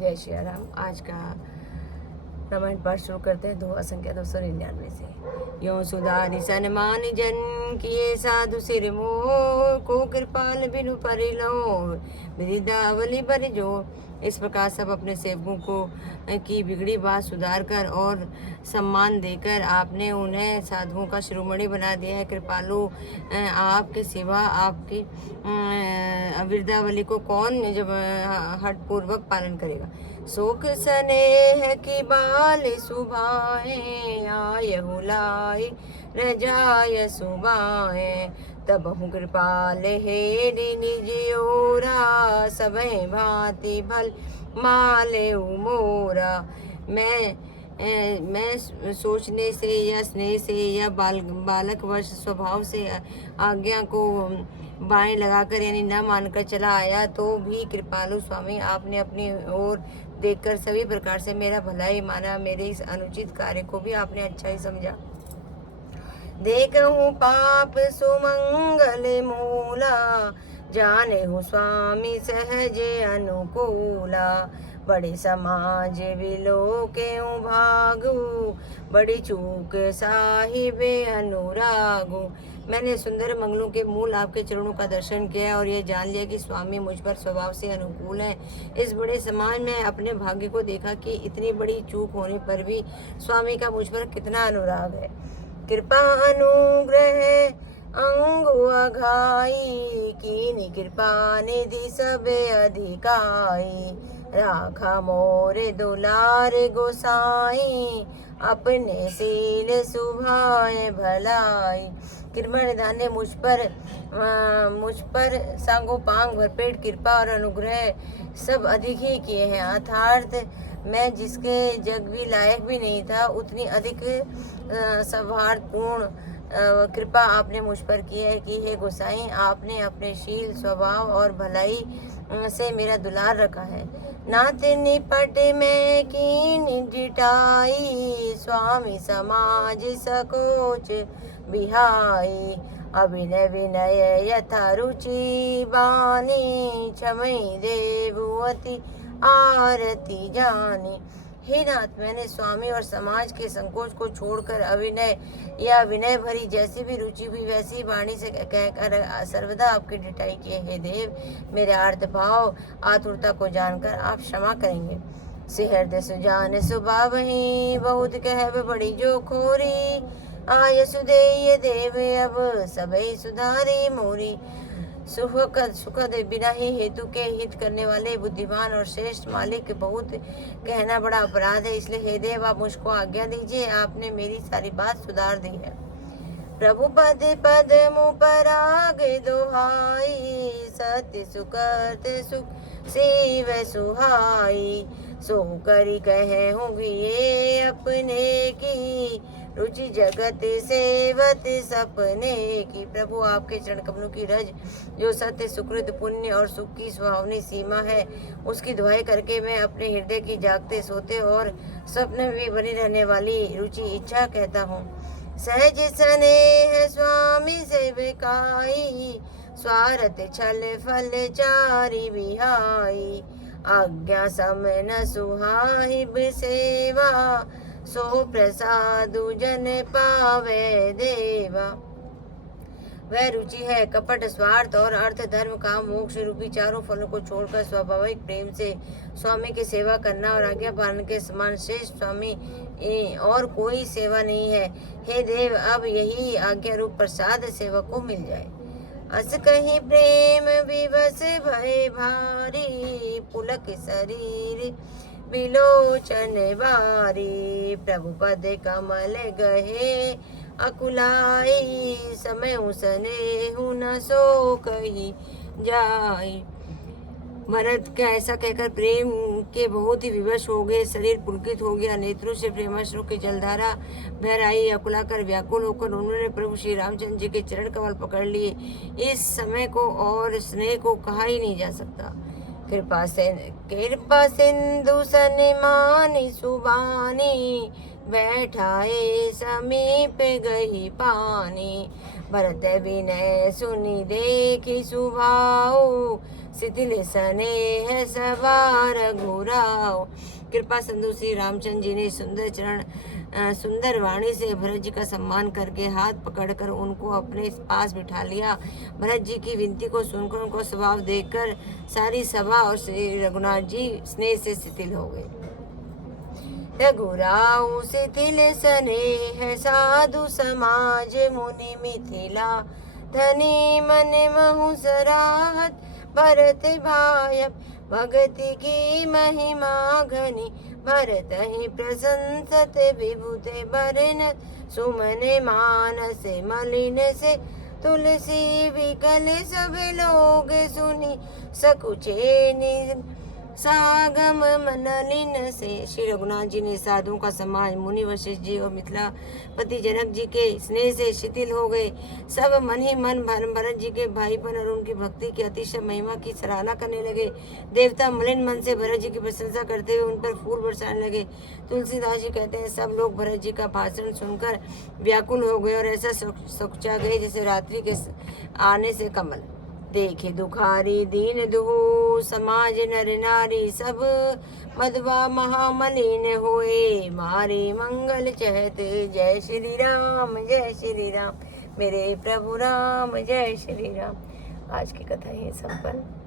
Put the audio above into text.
जय श्री राम। आज का रामायण पाठ शुरू करते हैं 2 असंख्या 299 से। यो सुधारि सन्मान जन किए साधु सिर मोह को कृपाल बिनु परिलो विदितावली बर जो। इस प्रकार सब अपने सेवकों को की बिगड़ी बात सुधार कर और सम्मान देकर आपने उन्हें साधुओं का शिरोमणि बना दिया है। कृपालु आपके सिवा आपकी वृद्धावली को कौन जब हठपूर्वक पालन करेगा। शोक स्नेह की बाल सुभाए आयहु लाए रजाय सुबाए तब हूँ कृपाल हेरि निज ओरा सबे भांति भल माले मोरा। मैं सोचने से या स्नेह से या बालक वश स्वभाव से आज्ञा को बाएं लगाकर यानी न मानकर चला आया, तो भी कृपालु स्वामी आपने अपनी ओर देखकर सभी प्रकार से मेरा भलाई माना। मेरे इस अनुचित कार्य को भी आपने अच्छा ही समझा। देखूं पाप सुमंगल मूला जाने हूँ स्वामी सहज अनुकूला। बड़े समाज विलो के भागू बड़ी चूक साहिब अनुरागू। मैंने सुंदर मंगलों के मूल आपके चरणों का दर्शन किया और यह जान लिया कि स्वामी मुझ पर स्वभाव से अनुकूल है। इस बड़े समाज में अपने भाग्य को देखा कि इतनी बड़ी चूक होने पर भी स्वामी का मुझ पर कितना अनुराग है। कृपा अनुग्रह अंगु अघाई कीनी कृपा निधि सब अधिकाई। राखा मोरे दुलार गोसाई अपने सील सुभाए भलाई। कृपा निधान ने मुझ पर सांगोपांग भरपेट कृपा और अनुग्रह सब अधिक ही किए हैं। अर्थात मैं जिसके जग भी लायक भी नहीं था, उतनी अधिक सौहार्दपूर्ण कृपा आपने मुझ पर की है कि हे गोसाई, आपने अपने शील स्वभाव और भलाई से मेरा दुलार रखा है। नाथ निपट में कीन डिटाई स्वामी समाज सकोच बिहाई। अभिनय विनय यथा रुचि बानी क्षमई देवुअति आरती जानी। हे नाथ, मैंने स्वामी और समाज के संकोच को छोड़कर अभिनय या विनय भरी जैसी भी रुचि हुई वैसी वाणी से कहकर सर्वदा आपकी डिटाई किए। हे देव, मेरे आर्त भाव आतुरता को जानकर आप क्षमा करेंगे। सिहृदय सुजान सुबावही बहुत कहब बड़ी जो खोरी। आय सुदेय देव अब सबई सुधारी मोरी। सुखद बिना ही हेतु के हित करने वाले बुद्धिमान और श्रेष्ठ मालिक बहुत कहना बड़ा अपराध है, इसलिए हे देव आप मुझको आज्ञा दीजिए। आपने मेरी सारी बात सुधार दी है। प्रभु पद पद मुँह पराग दोहाई सत्य सुकत सुख शिव सुहाई। सो करी कहे होंगी ये अपने की रुचि जगत सेवत सपने की। प्रभु आपके चरण कमलों की रज जो सत्य सुकृत पुण्य और सुख की सुहावनी सीमा है, उसकी दुहाई करके मैं अपने हृदय की जागते सोते और स्वप्न में बनी रहने वाली रुचि इच्छा कहता हूँ। सहज स्नेह स्वामी सेवकाई स्वार्थ छल फल चारि बिहाई। आज्ञा सम न सुहाहिब सेवा सो प्रसादु जन पावे देवा। वह रुचि है कपट स्वार्थ और अर्थ धर्म काम मोक्ष रूपी चारों फलों को छोड़कर स्वाभाविक प्रेम से स्वामी की सेवा करना और आज्ञा पालन के समान श्रेष्ठ स्वामी और कोई सेवा नहीं है। हे देव, अब यही आज्ञा रूप प्रसाद सेवक को मिल जाए। अस कहीं प्रेम विवश भय भारी पुलक शरीर विलोचन बारी। प्रभु पद कमल गहे अकुलाई समय उसने न सो कही जाई। भरत का ऐसा कहकर प्रेम के बहुत ही विवश हो गए, शरीर पुलकित हो गया, नेत्रों से प्रेमाश्रु की जलधारा बह आई। अकुलाकर व्याकुल होकर उन्होंने प्रभु श्री रामचंद्र जी के चरण कमल पकड़ लिए। इस समय को और स्नेह को कहा ही नहीं जा सकता। कृपा सिंधु सनिमानी सुबानी बैठाए समीप गही पानी। भरत विनय सुनि देखी सुभाऊ शिथिल स्नेह सवार घुराओ। जाओ। कृपा सिंधु श्री रामचंद्र जी ने सुंदर वाणी से भरत जी का सम्मान करके हाथ पकड़कर उनको अपने पास बिठा लिया। भरत जी की विनती को सुनकर उनको स्वभाव देखकर सारी सभा और श्री रघुनाथ जी स्नेह से शिथिल हो गए। रघुराऊ शिथिल स्नेह साधु समाज मुनि मिथिला, धनी मन महु सराहत भरत भाय, भगति की महिमा घनी भरत ही प्रशंसत, विभूत बरनत सुमन मानस मलिन से, तुलसी विकल सब लोग सुनी, सकुचे सागम मनलिन से। श्री रघुनाथ जी ने साधुओं का समाज मुनि वशिष्ठ जी और मिथिलापति जनक जी के स्नेह से शिथिल हो गए। सब मन ही मन भरत जी के भाईपन और उनकी भक्ति की अतिशय महिमा की सराहना करने लगे। देवता मलिन मन से भरत जी की प्रशंसा करते हुए उन पर फूल बरसाने लगे। तुलसीदास जी कहते हैं, सब लोग भरत जी का भाषण सुनकर व्याकुल हो गए और ऐसा सोचा गए जैसे रात्रि के आने से कमल। देखे दुखारी दीन दुहु समाज नर नारी, सब मधवा महामलिन होए, मारे मंगल चहत। जय श्री राम जय श्री राम, मेरे प्रभु राम जय श्री राम। आज की कथा यही संपन्न।